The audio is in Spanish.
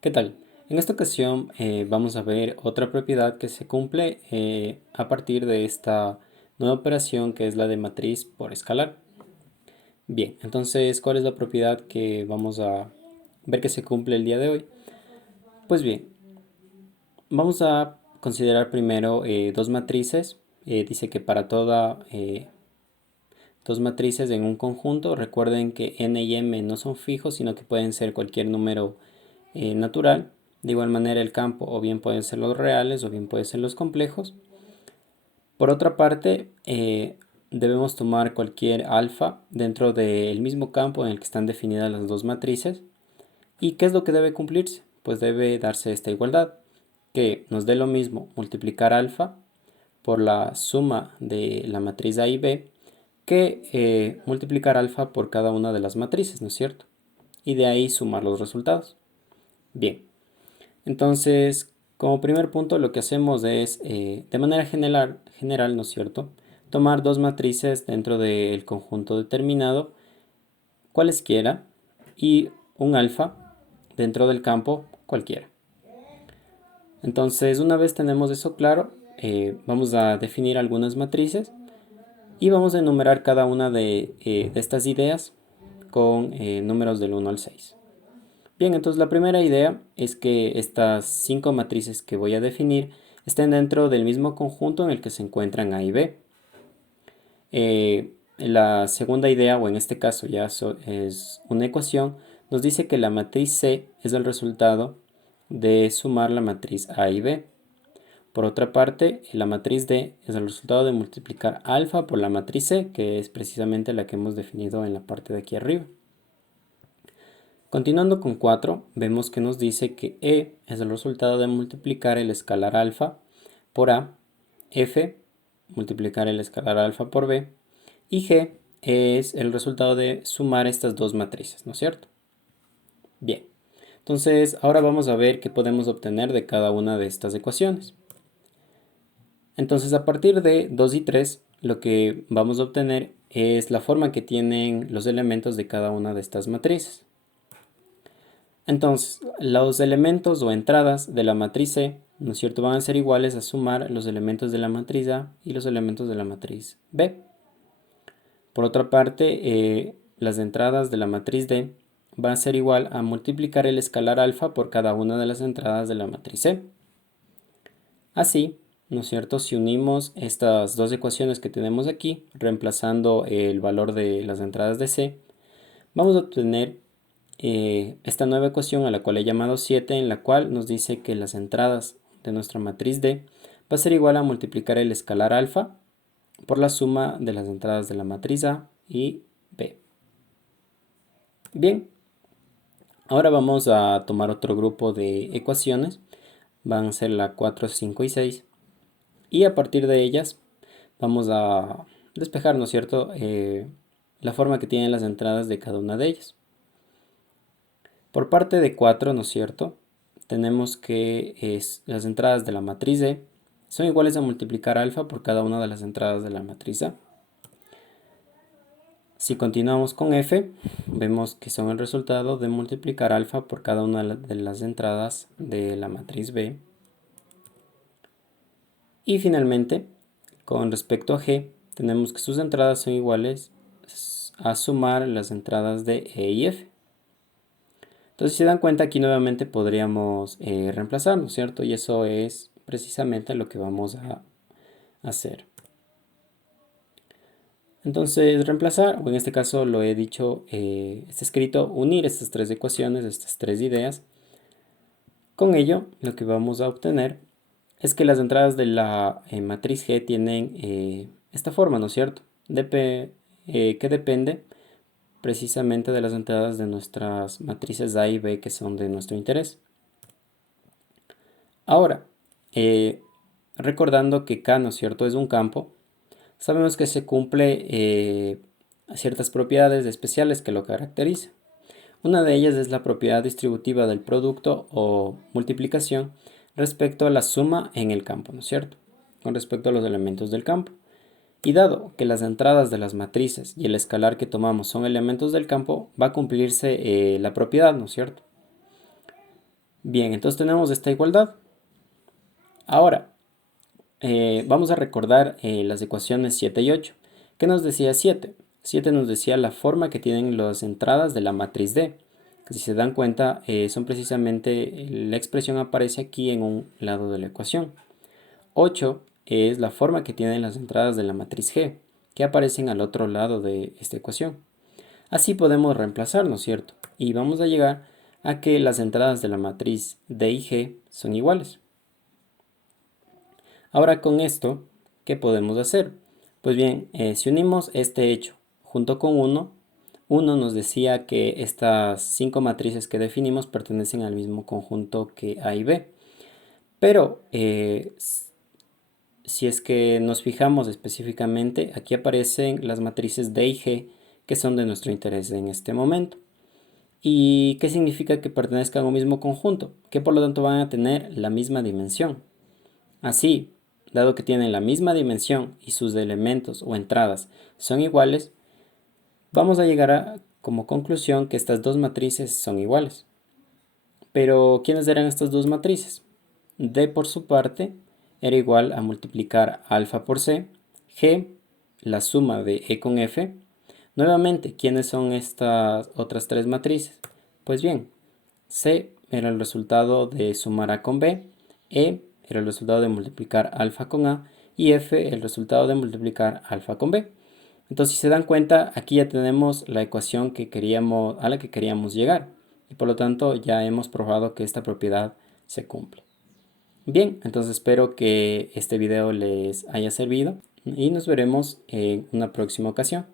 ¿Qué tal? En esta ocasión vamos a ver otra propiedad que se cumple a partir de esta nueva operación que es la de matriz por escalar. Bien, entonces, ¿cuál es la propiedad que vamos a ver que se cumple el día de hoy? Pues bien, vamos a considerar primero dos matrices. Dice que para toda dos matrices en un conjunto, recuerden que n y m no son fijos, sino que pueden ser cualquier número natural. De igual manera el campo o bien pueden ser los reales o bien pueden ser los complejos. Por otra parte, debemos tomar cualquier alfa dentro del mismo campo en el que están definidas las dos matrices. ¿Y qué es lo que debe cumplirse? Pues debe darse esta igualdad, que nos dé lo mismo multiplicar alfa por la suma de la matriz A y B que multiplicar alfa por cada una de las matrices, ¿no es cierto? Y de ahí sumar los resultados. Bien, entonces, como primer punto, lo que hacemos es, de manera general, ¿no es cierto?, tomar dos matrices dentro del conjunto determinado, cualesquiera, y un alfa dentro del campo cualquiera. Entonces, una vez tenemos eso claro, vamos a definir algunas matrices y vamos a enumerar cada una de estas ideas con números del 1 al 6. Bien, entonces la primera idea es que estas cinco matrices que voy a definir estén dentro del mismo conjunto en el que se encuentran A y B. La segunda idea, o en este caso ya es una ecuación, nos dice que la matriz C es el resultado de sumar la matriz A y B. Por otra parte, la matriz D es el resultado de multiplicar alfa por la matriz C, que es precisamente la que hemos definido en la parte de aquí arriba. Continuando con 4, vemos que nos dice que E es el resultado de multiplicar el escalar alfa por A, F multiplicar el escalar alfa por B y G es el resultado de sumar estas dos matrices, ¿no es cierto? Bien, entonces ahora vamos a ver qué podemos obtener de cada una de estas ecuaciones. Entonces a partir de 2 y 3 lo que vamos a obtener es la forma que tienen los elementos de cada una de estas matrices. Entonces, los elementos o entradas de la matriz C, ¿no es cierto?, van a ser iguales a sumar los elementos de la matriz A y los elementos de la matriz B. Por otra parte, las entradas de la matriz D van a ser igual a multiplicar el escalar alfa por cada una de las entradas de la matriz C. Así, ¿no es cierto?, si unimos estas dos ecuaciones que tenemos aquí, reemplazando el valor de las entradas de C, vamos a obtener esta nueva ecuación a la cual he llamado 7, en la cual nos dice que las entradas de nuestra matriz D va a ser igual a multiplicar el escalar alfa por la suma de las entradas de la matriz A y B. Bien, ahora vamos a tomar otro grupo de ecuaciones, van a ser la 4, 5 y 6, y a partir de ellas vamos a despejar, ¿no es cierto?, la forma que tienen las entradas de cada una de ellas. Por parte de 4, ¿no es cierto?, tenemos que las entradas de la matriz D son iguales a multiplicar alfa por cada una de las entradas de la matriz A. Si continuamos con F, vemos que son el resultado de multiplicar alfa por cada una de las entradas de la matriz B. Y finalmente, con respecto a G, tenemos que sus entradas son iguales a sumar las entradas de E y F. Entonces, si se dan cuenta, aquí nuevamente podríamos reemplazar, ¿no es cierto? Y eso es precisamente lo que vamos a hacer. Entonces, reemplazar, o en este caso lo he dicho, está escrito unir estas tres ecuaciones, estas tres ideas. Con ello, lo que vamos a obtener es que las entradas de la matriz G tienen esta forma, ¿no es cierto?, que depende precisamente de las entradas de nuestras matrices A y B que son de nuestro interés. Ahora, recordando que K, ¿no es cierto?, es un campo, sabemos que se cumple ciertas propiedades especiales que lo caracterizan. Una de ellas es la propiedad distributiva del producto o multiplicación respecto a la suma en el campo, ¿no es cierto?, con respecto a los elementos del campo. Y dado que las entradas de las matrices y el escalar que tomamos son elementos del campo, va a cumplirse la propiedad, ¿no es cierto? Bien, entonces tenemos esta igualdad. Ahora, vamos a recordar las ecuaciones 7 y 8. ¿Qué nos decía 7? 7 nos decía la forma que tienen las entradas de la matriz D. Si se dan cuenta, son precisamente, la expresión aparece aquí en un lado de la ecuación. 8 es la forma que tienen las entradas de la matriz G, que aparecen al otro lado de esta ecuación. Así podemos reemplazar, ¿no es cierto? Y vamos a llegar a que las entradas de la matriz D y G son iguales. Ahora con esto, ¿qué podemos hacer? Pues bien, si unimos este hecho junto con 1, 1 nos decía que estas 5 matrices que definimos pertenecen al mismo conjunto que A y B. Pero si es que nos fijamos específicamente, aquí aparecen las matrices D y G que son de nuestro interés en este momento. ¿Y qué significa que pertenezcan a un mismo conjunto? Que por lo tanto van a tener la misma dimensión. Así, dado que tienen la misma dimensión y sus elementos o entradas son iguales, vamos a llegar a como conclusión que estas dos matrices son iguales. Pero, ¿quiénes eran estas dos matrices? D por su parte era igual a multiplicar alfa por C, G, la suma de E con F. Nuevamente, ¿quiénes son estas otras tres matrices? Pues bien, C era el resultado de sumar A con B, E era el resultado de multiplicar alfa con A y F el resultado de multiplicar alfa con B. Entonces, si se dan cuenta, aquí ya tenemos la ecuación a la que queríamos llegar y por lo tanto ya hemos probado que esta propiedad se cumple. Bien, entonces espero que este video les haya servido y nos veremos en una próxima ocasión.